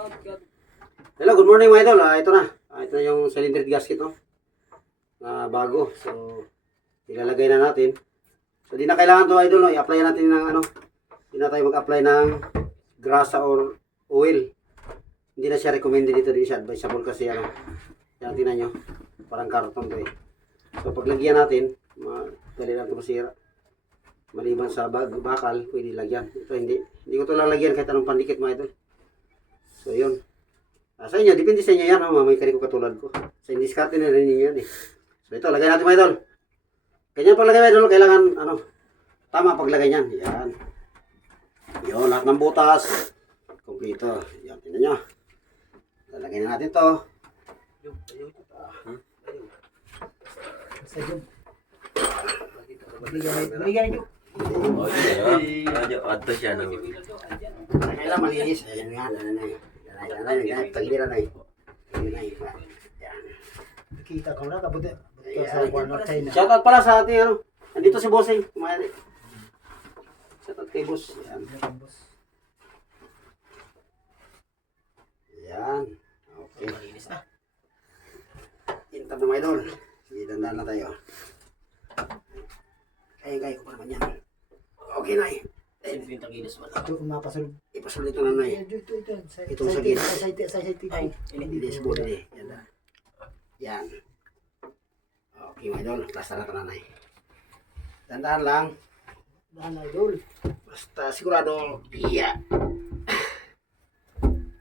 Hello, good morning mga idol. Ito na. Ito na yung cylinder gasket, no? Bago. So, ilalagay na natin. So, di na kailangan to idol, no? I-apply natin ng ano. Hindi na tayo mag-apply ng grasa or oil. Hindi na siya recommended dito. Di siya advisable kasi ano. Yan, tingnan nyo. Parang karton to eh. So, paglagyan natin, dali lang ito masira. Maliban sa bakal, pwede lagyan. Ito hindi. Hindi ko ito lalagyan kahit anong pandikit mga idol. So, yun. Sa inyo, depende sa inyo yan, no? May ko katulad ko. Sa diskarte na rin ninyo yan eh. So ito, lagay natin mga idol. Ganyan paglagay mga idol, kailangan, tama paglagay niyan. Yan. Yun, lahat ng butas. Kompleto. Yan, tingnan nyo. Lalagay na natin to. Balikan nyo. Oh, iya. Ato siya no. Kailangan malinis. Ayan nga, tagilan na eh. Kita ko na kabut sa buwan na China. Shoutout pala sa ating ano. Andito si Bossing. Kumayari. Shoutout kay Boss. Yan. Yan. Okay. Malinis na. Intab na mga idol. Sige, dandaan na tayo. Kaya ko pa naman yan. Okay na eh. Siyempre yung tagilis mo. Ito kung mapasunod. Ipasunod ito na na eh. Ito. Itong sa gilid. Sa Ay, hindi sa buti eh. Yan na. Yan. Okay mga idol. Plasta na ito na na eh. Dandaan lang. Dahan idol. Basta sigurado. Iya.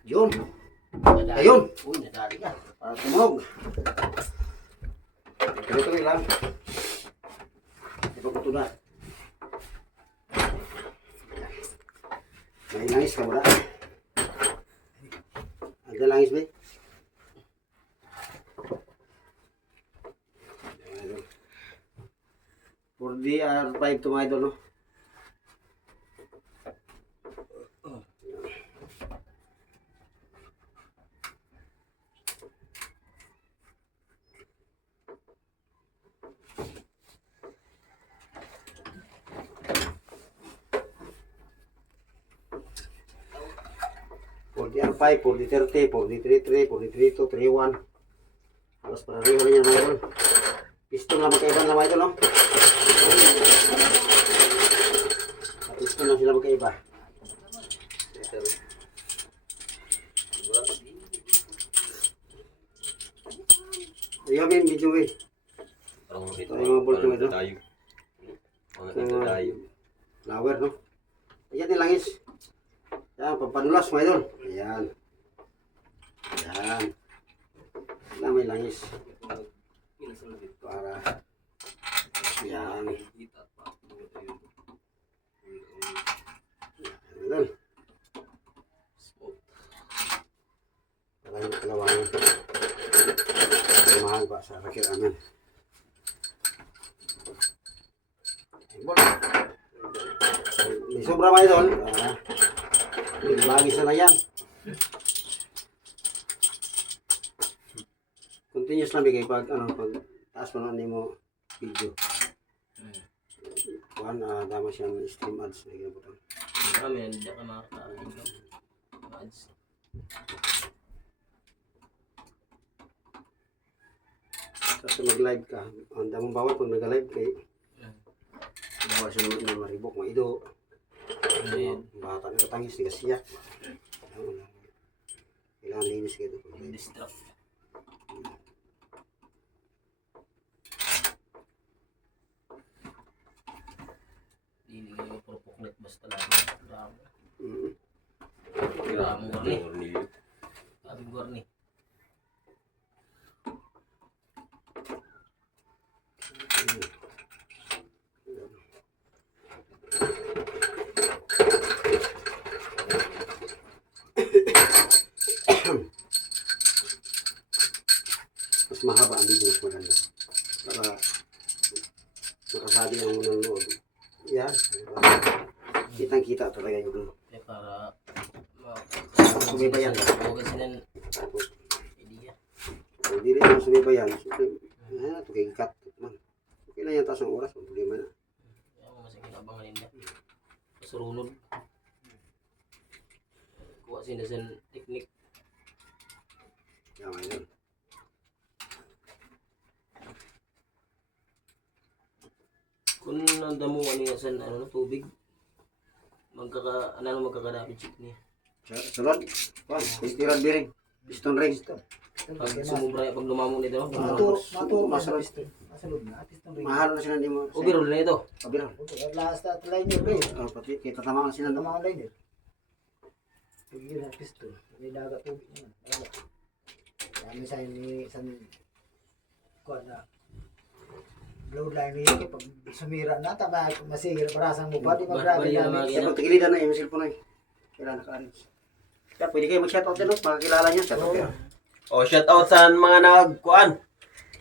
Yun. Ayun. Uy, nadali ka. Para tumunog. Ganito rin lang. Ito ko ito na. May langis ka muna. Ada langis ba? For DR5 to mga idol, no? For DR5, for D30, for D33, for D32, 31. Halos para rin yan mga idol. Piston lang magkaiba na mga idol, no? Sa piston lang sila magkaiba. Ayaw men, medyo eh. Ito yung mga bolt ito. Tayo. Flower, no? Ayan yung langis. Yan, pampadulas mga idol. Ayan. Ayan. Ayan, may langis. Para. Ayan. Ayan. Para yung kalawangan. Mahal ba sa rakiranan. May sobra mga idol. Bagis na yan. Continuous na bigay pag taas pa na mo video. Kuhan, tama siyang stream ads. Bigyan po ito. Marami, hindi ka makakain ka. Ads. Kasi mag-live ka. Ang damang bawal pag nag-live kay bawal siya na maribok, maido. Bata na katangis, tigas siya. Kailangan linis kayo doon. Distract. Hindi nga yung propoklet basta lang. Gramo warni. Abing warni. Mas mahaba ang video, mas maganda. Para makasabi ang nanonood. Yan. Kitang-kita talaga yung Kaya para sumibayan. huwag sila idea. Kung di rin yung sumibayan, ito kay cut. Okay lang yan, taas ng oras, problema na. Kaya mo masing kinabangan nila. Pasurunod. Kuha sila sa technique. Yan mga idol. Kung nandamuan niya sa ano, tubig, magkakadami chip niya. Sunod. Kuan, piston bearing. Piston ring. Pag sumubra pag lumamo nito, no? Maturo ka sa Masunod. piston. Masunod na. Piston ring. Mahal na sila hindi mo. Ubiro na ito. Kabila. Last at liner rin. Pati kita tamaan sila Ang naman. mga liner. Pagigil ang piston. May dagat tubig naman. Dami sa isang kuwan na load line niya. Pag sumira na, tama masira. Parasang mo ba? Di magrabe Bali na dami. mga Sa pagtigilidan na yung cellphone ay. Kailangan naka-arrange. Kaya pwede kayo mag-shoutout dyan, no? Makakilala nyo, shoutout kayo. O, shout out sa mga nagkuan.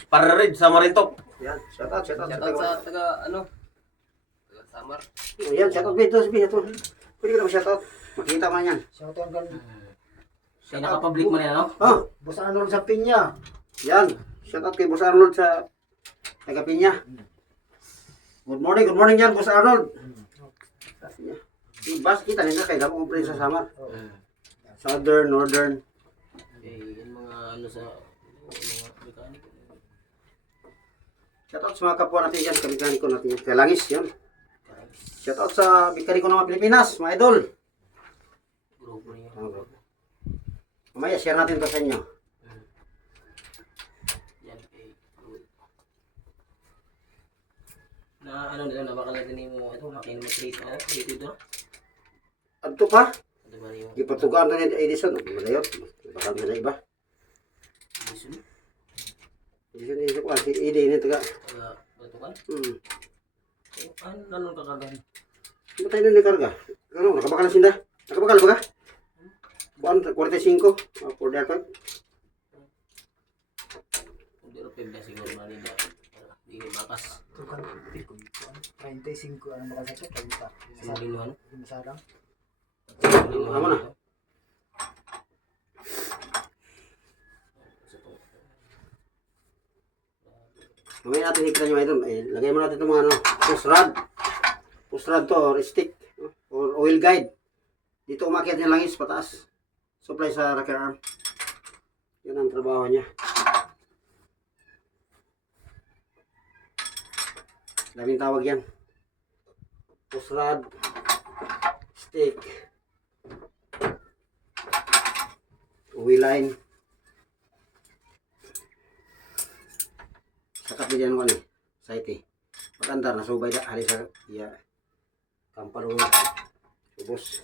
Para rin sa Marintok. Yan, shoutout. Shoutout sa taga, ano? Taga Samar. O yan, shoutout dito, sabihin ito. Pwede ka na mag-shoutout. Makita man yan. Shoutout kan Siya nakapublic mo na, no? Oh, Boss Arnold sa Pinya. yan. Shoutout kay Boss Arnold sa Tagapinya. Good morning yan, Boss Arnold. Yung bus kita nila kay damo kompre sa Samar. Southern, Northern. Eh, yung mga ano sa mga mekaniko. Shoutout sa mga kapwa natin dyan, kamekaniko natin yan. Kalangis, yan. Shoutout sa mekaniko ng mga Pilipinas, mga idol. Grupo niya. Oh, bro. Mamaya, share natin ito sa inyo. Yan, eh. Na ano nito, nabakalagin mo ito, makinig mo trade, oh, trade ito. Adto pa, Ito ba yung ipatugaan ito ni Edison. Malayot, bakal na iba. Edison? Edison ko, ini taga. Taga, batukan? Eh, ano nanong kakagan? Ano tayo nun karga? Ano, nakabakal na sinda? Nakabakal ba ka? Buwan, 45, for that one. Hindi rin pwede siguro na nila. Hindi bakas. Ito kan 35 ano ba kasi kalita. Siniluhan. Masarang. Tama na. Mamaya natin hikran yung idol. Eh, lagay mo natin itong mga ano, push rod to or stick or oil guide. Dito umakyat yung langis pataas. Supply sa rocker arm. Yan ang trabaho niya. Daming tawag yan. Push rod, stick, oil line. Sakat din yan mo ni site. Pagandar na subay da hari sa iya kampalo ubos.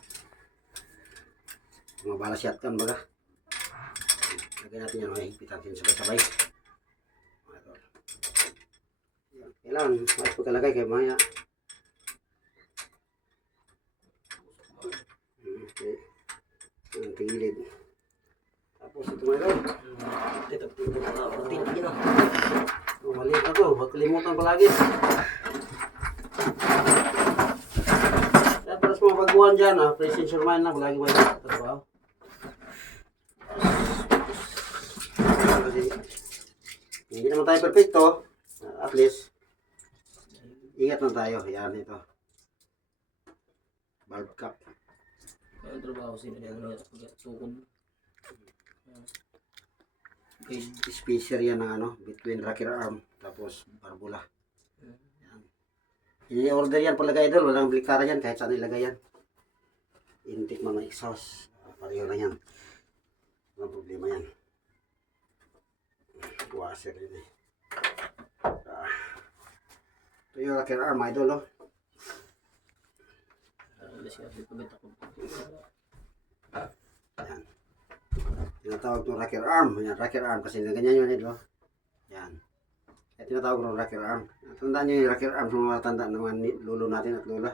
Mga bala shotgun baga. Lagyan natin yan, higpit natin sabay-sabay. Kailangan mas pagkalagay kay maya. Okay. Ang tigilid. Tapos ito mga idol. Tingnan niyo. Oh, mali na to. Huwag kalimutan palagi. Kaya para sa mga baguhan dyan, presence your mind na. Palagi ba yung trabaho? Kasi, hindi naman tayo perfecto. At least, ingat lang tayo. Yan ito. Valve cap. Ang trabaho sila na sukod. Okay. Spacer yan ng ano, between rocker arm tapos barbula. Yan. I-order yan palagay idol, walang blikara yan kahit saan ilagay yan. Intake mga exhaust, pareho na yan. Walang problema yan. Washer yun eh. Ito yung rocker arm idol, no? Yan. Tinatawag itong rocker arm. Yan, rocker arm kasi ganyan yun ito. Yan. Kaya tinatawag itong rocker arm. Tandaan nyo yung rocker arm sa mga tanda ng mga lolo natin at lola.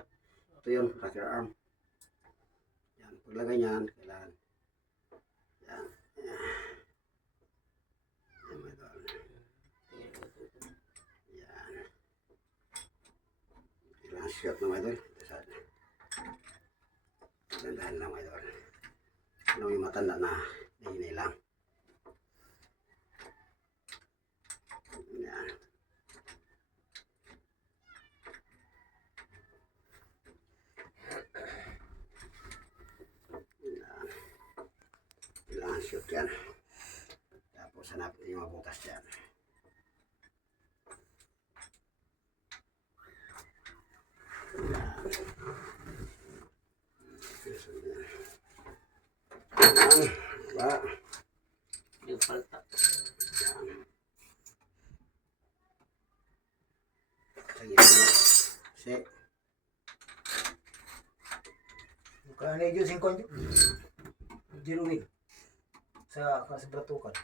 Ito yun, rocker arm. Yan, paglagay niyan, kailangan. Yan. Yan. Yan, my God. Yan. Kailangan shot na my God. Dandahan lang my God. Ano yung matanda na hinay lang. Yan. Yan. Kailangan shoot yan. Tapos hanapin yung mga butas dyan. Yan. Diba? Yung palta. Sige. Kasi, Kaya na yung singkon yun. Diruin. Sa bratukan.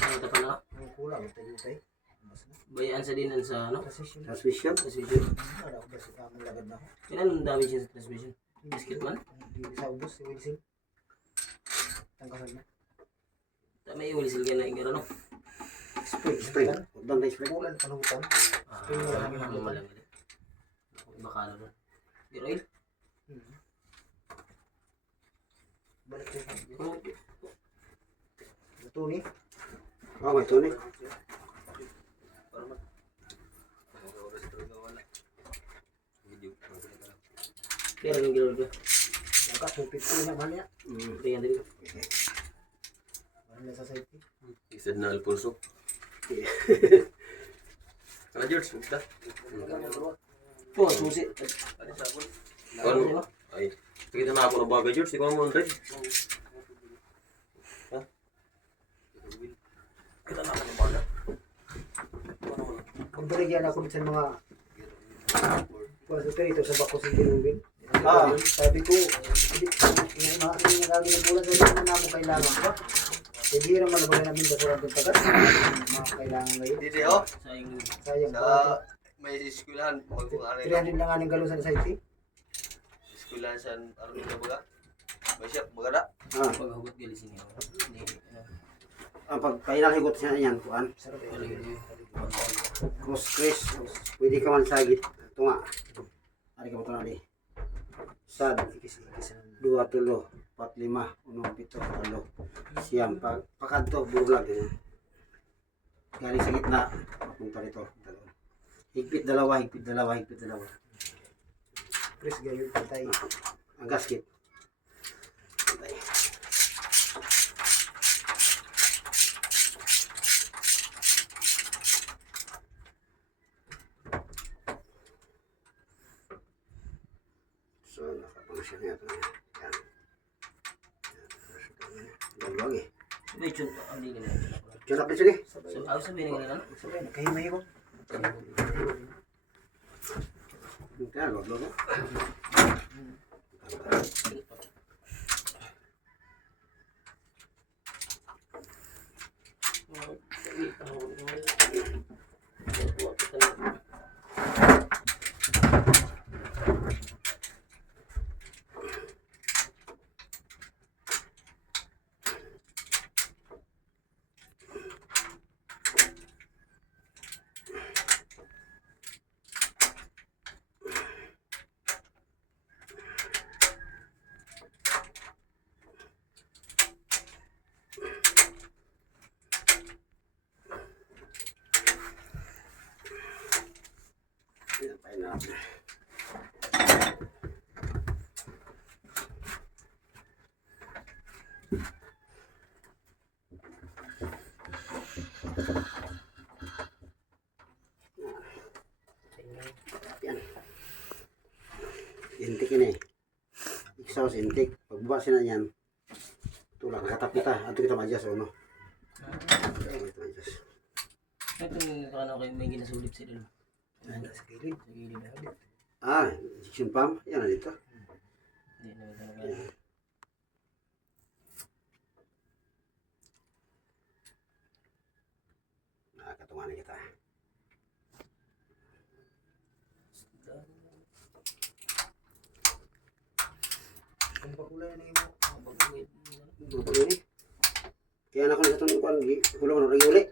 Ano ito pala? Ang kulang. Tayo-tayo. Mas na. Bayaan sa dinan sa ano? Transmission. transmission. Transmission. Wala ko ba sa tamang lagad na ako. Kailan ang damage yun sa transmission? Biscuit man? Hindi sa ubos. Si Wilson. Tangkasan na. May ulisil ka na yung ano? Spray. Spring. Huwag bang na spring? Ulan. Panuhutan. Ah, Spring mo lang yung ano halutan. malang ito? Ako iba ka naman. Pero oil? Balik ko. Oh, Ito ni. Oh, may tunig. pero yung gilawin ko. Baka 250 na mahal niya. Tingnan din ko. Mahal niya sa safety. Isad na Alfonso. Ano George? Musta? Po, susi. Ano? Ay, pakita na ako ng bagay George. Di ko naman rin. Ha? Kita na ako ng bagay. Pagbaligyan ako sa mga ito sa bako sa Dilubin. Ah. Sabi ko, may mga nagagawin ng bulan sa mga namo kailangan ba? Hindi rin malabagay namin sa surang ng tagat. Mga kailangan ngayon. Dito oh, Sayang. Sayang. sa may eskwelahan, mag-ano 300 lang nga ng galon sa site. eskwelahan sa ano na baga. May siya baga na. Ah, Paghugot gilisin niya. Hindi, ano. ang pagkainahigot siya yan, kuan. Sarap Ano yun. yun? Cross Chris. Pwede ka man sa git. Ito nga. Ari ka mo ito na di. Sad. Ikis-ikis ang 2, 3, 4, 5, 6, 7, 8. Siyam. Pakadto, burlag. Ganyan. Galing sa gitna. Papunta rito. Higpit dalawa, higpit dalawa, higpit dalawa. Chris Gayon patay. Ang gasket. Patay. So, nakapangsya niya ito. Yan. Dalawang eh. May chun pa. Hindi nila. Tiyalak din siya eh. So, ako sabihin nga nila. Sabay, nakahimay ko. Kaya, log-log. Yan, pineapple. Yan. Intik ini. Exhaust intik. Pagbaba na yan. Ito lang. Nakatap kita. Ato kita ma-adjust o no? Ito ma-adjust. Ito yung ano kayo may ginasulit sila. Nanda sa gilid. Sa gilid na. Ah, injection pump. Yan na dito. Hindi na ito. Nakakatunga na kita. Kung pakulay na mo. Ano ini? Kaya na ako na sa itong kuwan. Hulo ko na rin uli.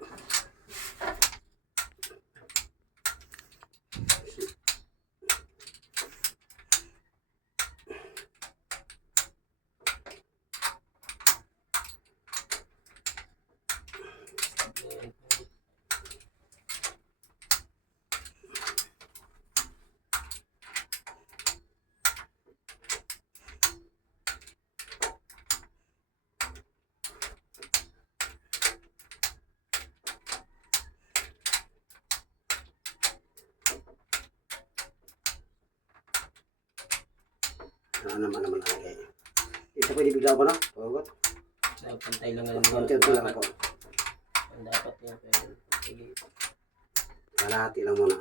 naman lagay. Ito pwede bigla ba na? Pagot. Dapat pantay lang ang Konti-konti lang po. Ang dapat niya. Pero, sige. Kalahati lang muna.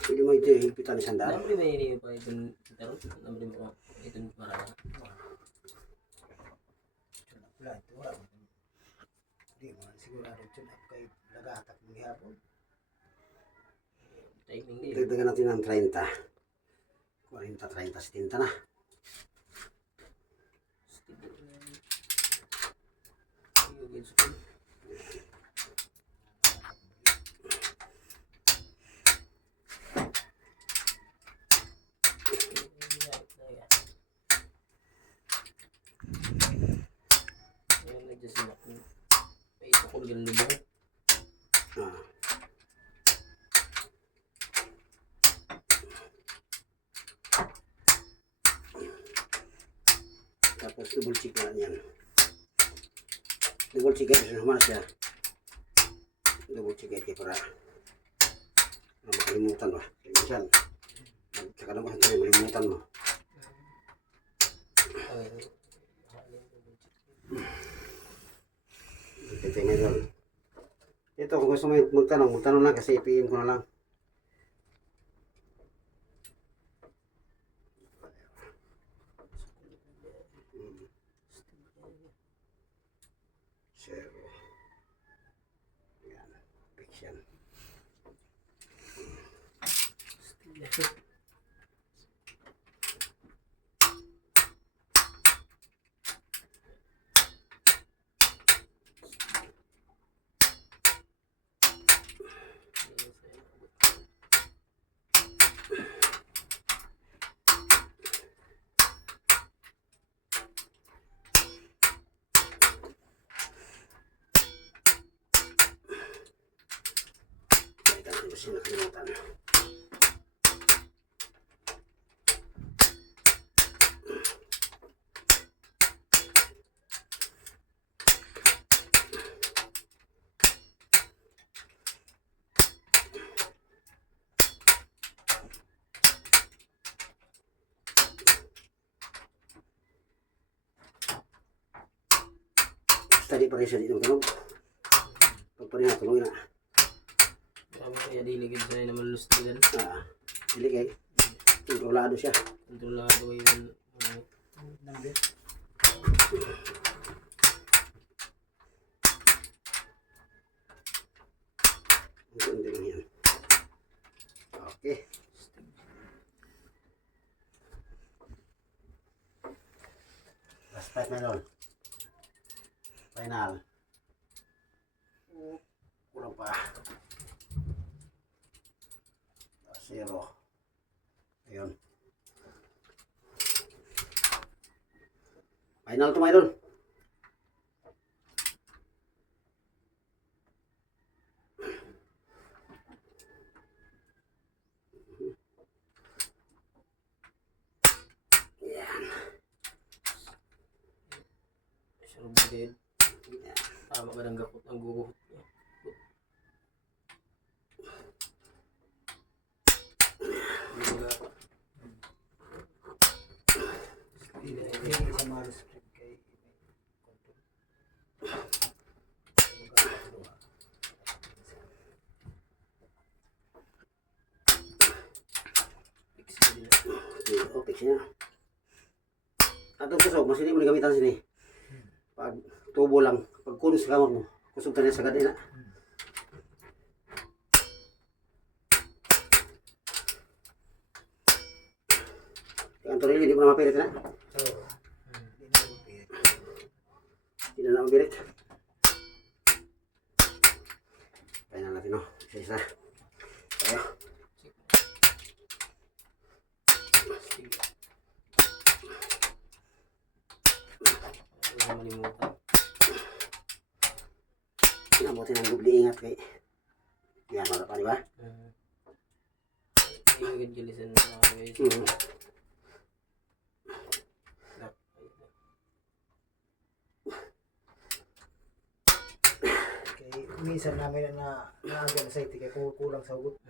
Pwede mo ito higpitan isang daan. Namri ba yun pa itong taro? Namri mo itong marana. Wala, ito wala. Hindi mo sigurado ito na kay nagatak mo hapon. Timing din. Dagdagan natin ng 30. 40, 30, 70 na. Ah. Tapos double check na yan. Double check ito sa mana siya. Double check ito para makalimutan ba. Minsan, saka naman ito malimutan mo. Ito yung medal. Ito kung gusto mo magtanong lang kasi i-PM ko na lang. Zero. Yan. Fix yan. Ito na yung nakalimutan. Tadi pa rin siya dito magtanong. Pag pa rin na, tulungin na. Kaya diligid sa'yo naman lustigan. Dili kay. Kontrolado siya. Kontrolado yung Number. Ang din yan. Okay. Last fight na doon. Final. Kulang pa. Zero. Ayun. Final to, Myron. Yan. Surbugid. Tama ka ng gakot ang guguhot niya. Hindi sa mga script kay Okay siya. Atong kusog, mas hindi mo gamitan sini. Pag tubo lang, pag kunos sa kamar mo, kusog ka na sa gadina. Kaya ang torili, hindi mo na mapilit na. Oo. Hindi na upit. Hindi na mapilit. Kaya na natin, no? Isa-isa. Tayo. Huwag malimutan. Inabutin ang dubli ingat kay. Yan, wala pa, di ba? Hindi agad galisan na ako guys. Kay minsan namin na naaga na sa iti kay kulang sa hugot.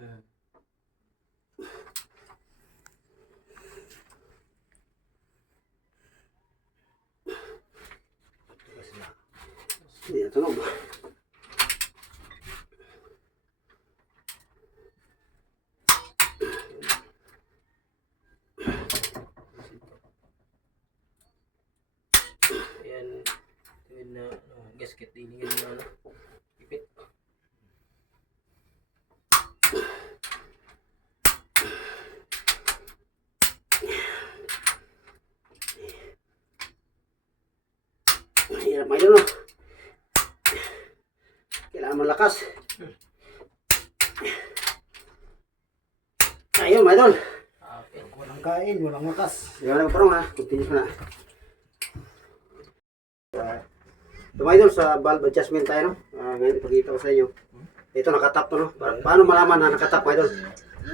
Hindi na tunog. Ayan. Yun na, gasket din yun na, ano. Pipit. Hirap mga idol, no? Kailangan malakas. Ayun mga idol. Okay. Walang kain, walang makas. Hindi na parang ha. Continue ko na. Ito mga idol, sa valve adjustment tayo, no? Ngayon ipakita ko sa inyo. Ito nakatap to, no? Paano malaman na nakatap mga idol?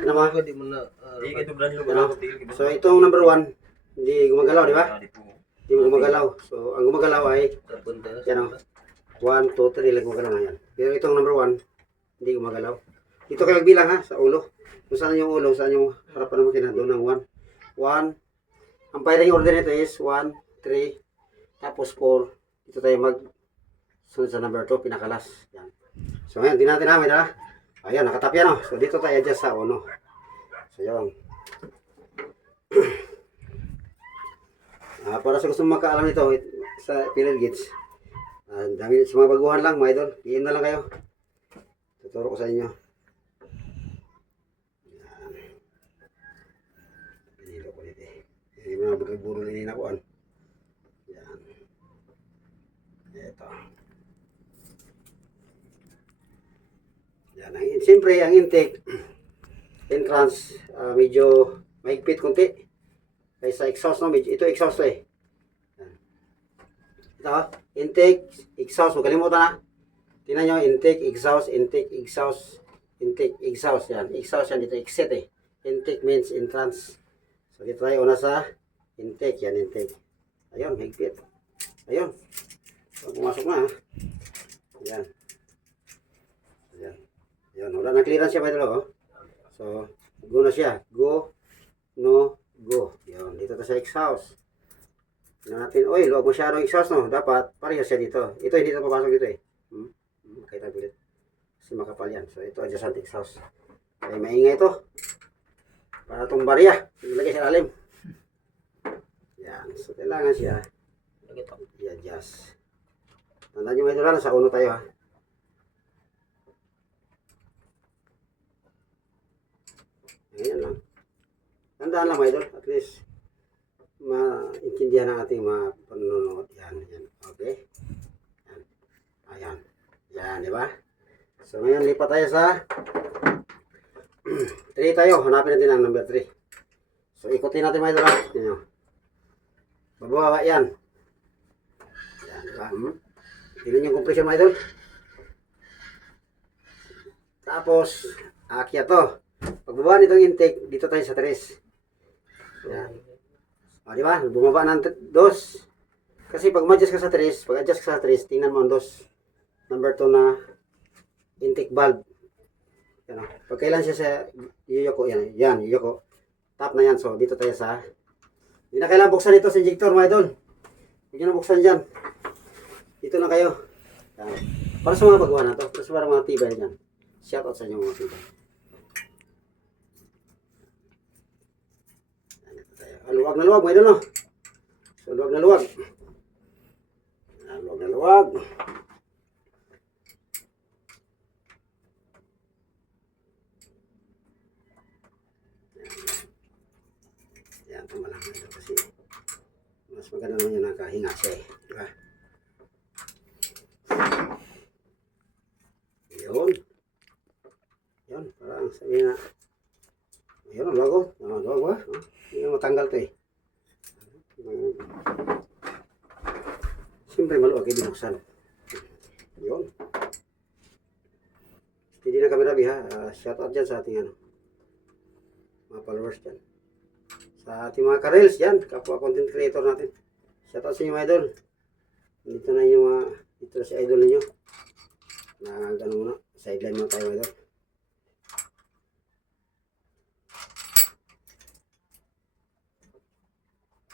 Ano mga? Pwede mo na. Di kayo tublan yung Ano? So itong number 1, hindi gumagalaw, di ba? Hindi mo gumagalaw. So ang gumagalaw ay Napunta na. yan o. 1, 2, 3 lang gumagalaw na yan. Pero itong number 1, hindi gumagalaw. Dito kayo magbilang ha, sa ulo. Kung saan yung ulo, saan yung harapan ng makina, doon ng 1. 1. Ang firing order nito is 1, 3, tapos 4. Dito tayo mag sunod sa number 2, pinakalas. Yan. So ngayon, di natin namin ha. Ayan, nakatap yan o. So dito tayo adjust sa uno. So yun. Para sa gusto makaalam nito sa Pirelli gauge, dami sa mga baguhan lang mga idol, PM na lang kayo, tuturo ko sa inyo. Yan. Pinilo ko dito yung mga bagay-buro na ninakuan. Yan. Ito. Yan. Siyempre ang intake entrance medyo mahigpit konti kaysa exhaust, no? Ito exhaust to eh. Ito, intake, exhaust, huwag kalimutan na. Tingnan nyo, intake, exhaust, intake, exhaust, intake, exhaust. Yan, exhaust yan, dito exit eh. Intake means entrance. So dito tayo una sa intake, yan intake. Ayun, higpit. Ayun. So, pumasok na ha. Yan. Yan. Yan, wala na clearance siya ba ito, oh. So, go na siya. Go, no, go. Yan, dito tayo sa exhaust. Tingnan natin, oy, luwag masyadong exhaust, no? Dapat, parehas siya dito. Ito, hindi ito papasok dito eh. Makita ulit. Kasi makapal yan. So, ito, adjacent exhaust. Ay, maingay ito. Para itong barya. Ilagay sa lalim. Yan. So, kailangan siya i-adjust. Tandaan nyo mga idol, sa uno tayo ha. Ganyan lang. Tandaan lang mga idol. At least, maintindihan ng ating mga panunood. Yan, yan. Okay? Yan. Ayan. Yan, di ba? So, ngayon lipat tayo sa 3 tayo. Hanapin natin ang number 3. So, ikutin natin mga idol. Yan. Bababa yan. Yan, di ba? Tingnan yung compression mga idol. Tapos, akyat to. Pagbaba nitong intake, dito tayo sa 3. Yan. O, di ba? Bumaba ng 2. Kasi pag ma-adjust ka sa 3, pag adjust ka sa 3, tingnan mo ang 2. Number 2 na intake valve. Yan. Pag kailan siya sa yuyoko, yan. Yan, yuyoko. Tap na yan. So, dito tayo sa... Hindi na kailangan buksan ito sa injector, mga idol. Hindi na buksan dyan. Dito na kayo. Yan. Para sa mga baguhan na to. Para sa mga tibay dyan. Shout out sa inyo mga tibay. Luwag na luwag, may doon no? So, luwag na luwag. Luwag na luwag. Yan, tama lang ito kasi mas maganda naman yung nakahinga siya eh. Diba? Yun. Yun, parang sabihin na. Ayun, ang luwag oh. Ang luwag ba? Hindi na matanggal ito eh. Siyempre maluwag ay binuksan. Yun. Hindi na kami rabi ha. Shout out dyan sa ating ano, mga followers dyan. Sa ating mga karels dyan. Kapwa content creator natin. Shout out sa inyo mga idol. Dito na yung mga, dito na si idol ninyo. Na gano'n muna. Sideline muna tayo mga idol.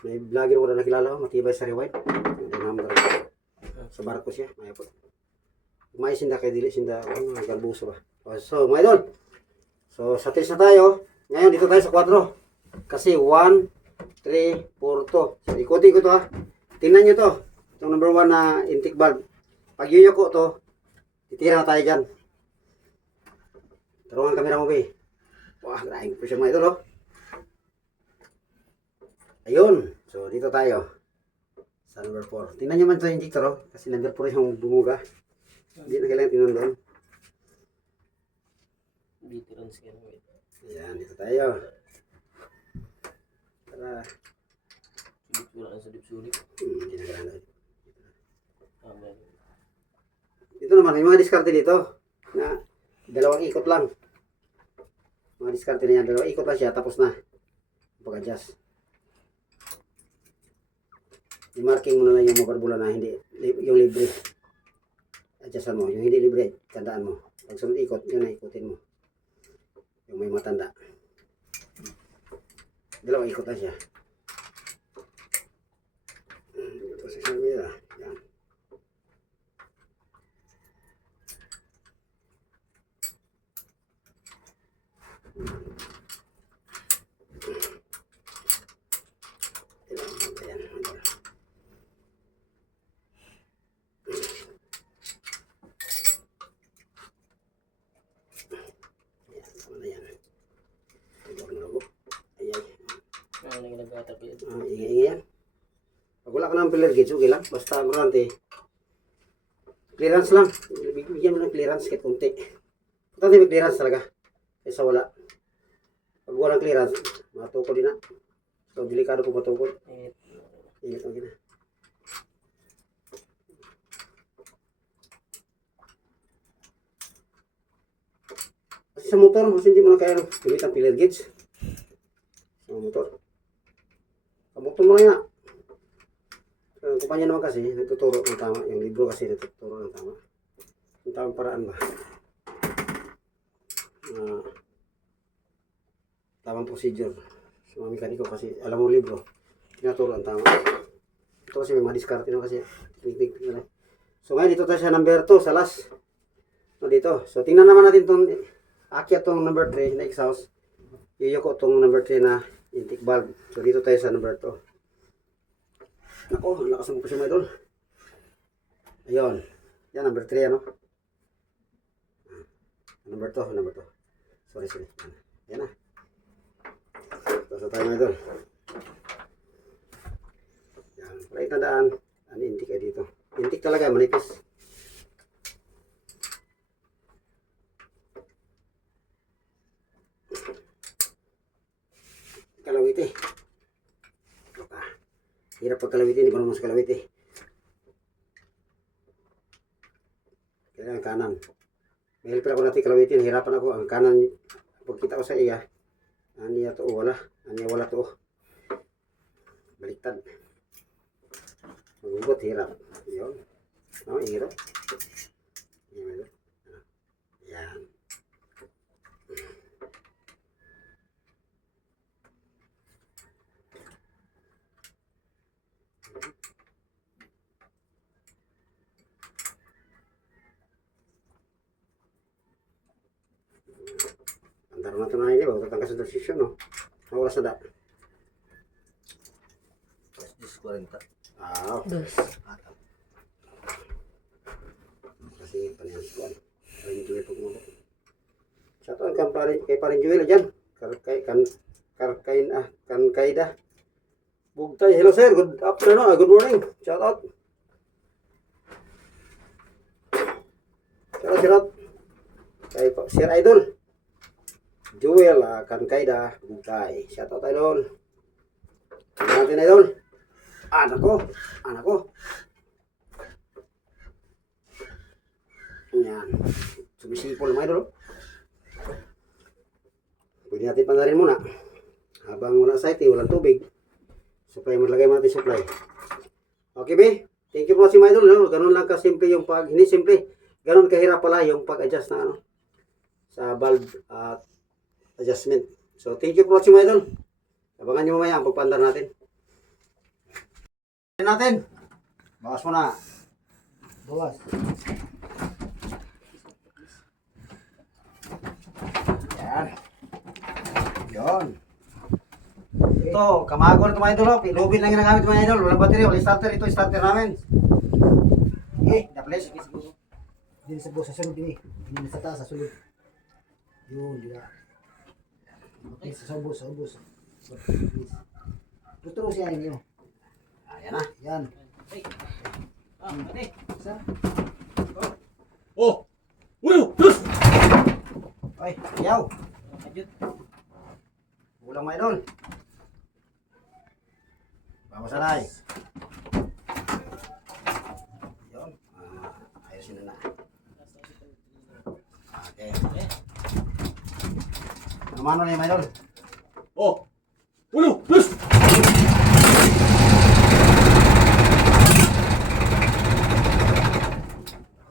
May vlogger ko na nakilala ko, matibay sa rewind. Sa barko siya, mayapot. May sinda kay dili sinda ano garbuso ba. So mga idol. So sa 3 na tayo. Ngayon dito tayo sa 4. Kasi 1 3 4 to. So ikutin ko to ha. Tingnan niyo to. Itong number 1 na intake valve. Pag yuyuko to, titira na tayo dyan. Tarungan kamera mo, be. Wah, graing po siya mga idol, oh. Ayun. So, dito tayo. Sa number 4. Tingnan nyo man ito yung injector, oh. Kasi number 4 yung bumuga. Hindi na kailangan tingnan doon. Veterans ka naman. Ayan, dito tayo. Tara. Sulit ko lang sa dip-sulit. Hindi na kailangan doon. Tama. Dito naman, may mga diskarte dito. Na, 2 ikot lang. Mga diskarte na yan, 2 ikot lang siya, tapos na. Pag-adjust. I-marking mo na lang yung mabarbula na hindi, yung libre. Adjustan mo. Yung hindi libre, tandaan mo. Pag sunod ikot, yun na ikutin mo. Yung may matanda. 2 ikot lang siya. Ito sa isang mila. Yan. Ano yung nag-atap yun? Ingay yan. Pag wala ka ng pillar gauge, okay lang. Basta marante. Clearance lang. Bigyan mo ng clearance kahit kunti. Importante may clearance talaga. Kaysa wala. Pag walang clearance, matukol din na. So, delikado po matukol. Ingat lang din na. Kasi sa motor, mas hindi mo na kaya gamit ang pillar gauge. Sa motor. Sa motor mo lang yan. Ang kumpanya naman kasi, nagtuturo ng tama. Yung libro kasi nagtuturo ng tama. Yung tamang paraan ba? Tamang procedure. Sa mga mekaniko kasi, alam mo libro, tinaturo ang tama. Ito kasi may mga diskarte naman kasi. So ngayon, dito tayo sa number 2, sa last. So dito. So tingnan naman natin itong, akyat itong number 3 na exhaust. Yuyuko itong number 3 na intake valve. So dito tayo sa number 2. Ako, ang lakas ng presyo mo idol. Ayun. Yan, number 3 ano. Number 2, number 2. Sorry. Yan na. Tapos tayo mga idol. Yan. Wala itandaan. Ano intake ay dito. Intake talaga, manipis. Kalawiti. Hirap pag kalawiti, hindi pa naman sa kalawiti. Kailangan kanan. May helper ako natin kalawiti, nahirapan ako. Ang kanan, pagkita ko sa iya, aniya to, wala. Aniya wala to. Baliktad. Magugot, hirap. Yun. No, hirap. Yan. Yan. Andar na ito na ini, bago tatangkas sa transition, no? Ang oras na da. 10:40. Kasi panihan si Juan. Parin Joel pag kumabot. Shout out kay Parin Joel dyan. Kankayda. Bugtay. Hello sir, good afternoon, good morning. Shout out. Shout out. Kay Sir Idol. Joel, Kankayda, Bugtay. Shout out Idol. Natin Idol. Anak ko. Yan. Sumisipol mga idol. Pwede natin pandarin muna. Habang wala sighting, walang tubig. Supply, maglagay mo natin supply. Okay, be? Thank you po si mga idol. No? Ganun lang kasimple yung pag, hindi simple. Ganun kahirap pala yung pag-adjust na ano, sa valve at adjustment. So, thank you po si mga idol. Abangan nyo mamaya ang pagpandar natin. Bawas mo na. Bawas. Yan. Yun. Ito, kamago na ito mga idol. Oh. Lubin lang yung nagamit mga idol. Walang battery, walang starter. Ito, starter namin. Okay, the place. Din sa busa sunod din eh. Hindi sa taas, sa sulod. Yun, di ba? Okay, sa bus, sa bus. Please. Tuturo siya inyo. Ayan na. Yan. Ate. Isa. Oh! Ulo! Plus! Ay, yaw. Adjut. Kulang mga idol. Bawasanay. Yun. Ayusin na na. Okay. Namano na yung mga idol. Oh! Ulo! Plus!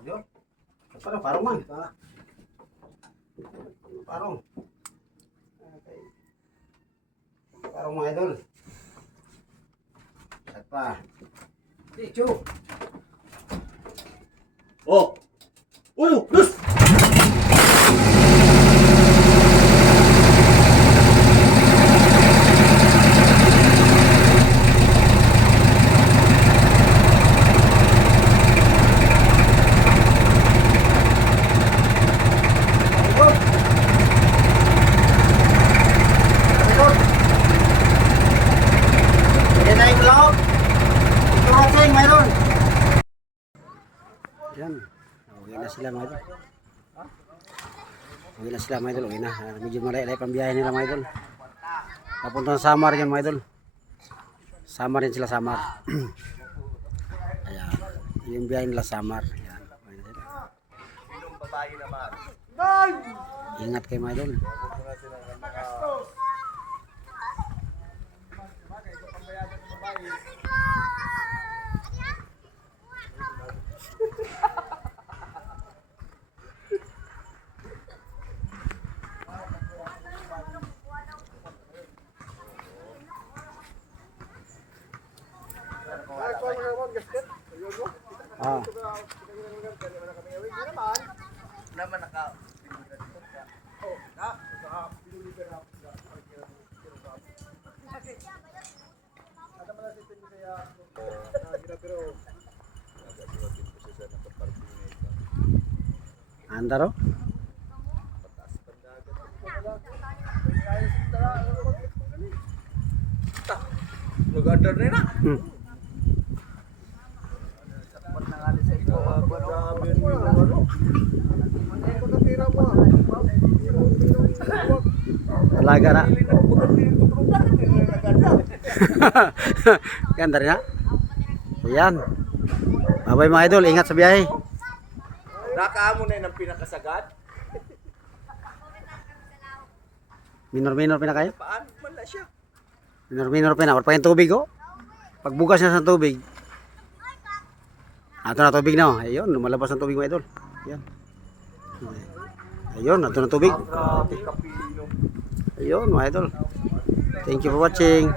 Yun. Parang man. Parang. Okay. Parang mga idol. At pa. Dicho. Oh! Ulo! Plus! Idol. Idol. Pwede na yung vlog. Ito watching, mga idol. Yan. Uwi na sila mga idol. Uwi na sila mga idol. Uwi na. Medyo malay-lay pang biyahe nila mga idol. Papunta sa Samar yan mga idol. Samar yan sila, Samar. Ayan. Yung biyahe nila Samar. Ayan. Sinong babae naman? Ingat kayo mga idol. Ah. Naman naka... Anda ro? Nag-order na na. Hmm. Ba't nangali sa ito? Grabe yung ano. Talaga na. Ganda rin ha? Ayan. Babay mga idol, ingat sa biyahe. Nakaamo na yun ang pinakasagad. Minor-minor pa na kayo? Paano man na siya? Minor-minor pa na. Wala pa yung tubig oh. Pagbukas niya sa tubig. Ato na tubig na oh. Ayun, lumalabas ang tubig mga idol. Ayan. Ayun, ato na tubig. Grabe kapino. Ayun mga idol. Thank you for watching.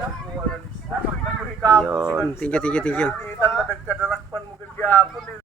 Ayun, thank you. Itan madagkadarakpan mo kagihapon.